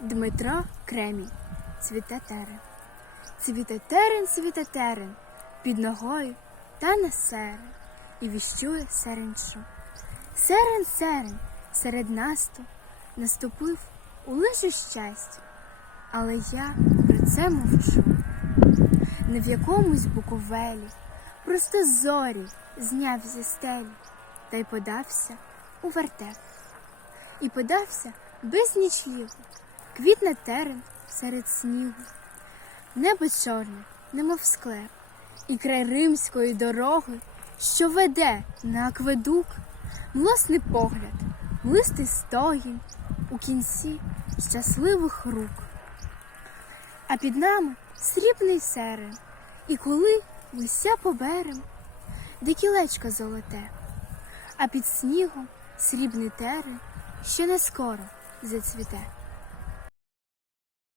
Дмитро Кремінь. Цвіте терен. Цвіте терен, цвіте терен, під ногою та на серен, і віщує серенчу. Серен, серен, серед насту наступив у лижу щастя, але я про це мовчу. Не в якомусь буковелі, просто зорі зняв зі стелі та й подався у вертеп. І подався без нічлігу, квітне терен серед снігу. Небо чорне, немов склеп, і край римської дороги, що веде на акведук, млосний погляд, млистий стогін у кінці щасливих рук. А під нами срібний серен, і коли ми ся поберем, де кілечко золоте, а під снігом срібний терен, що не скоро зацвіте.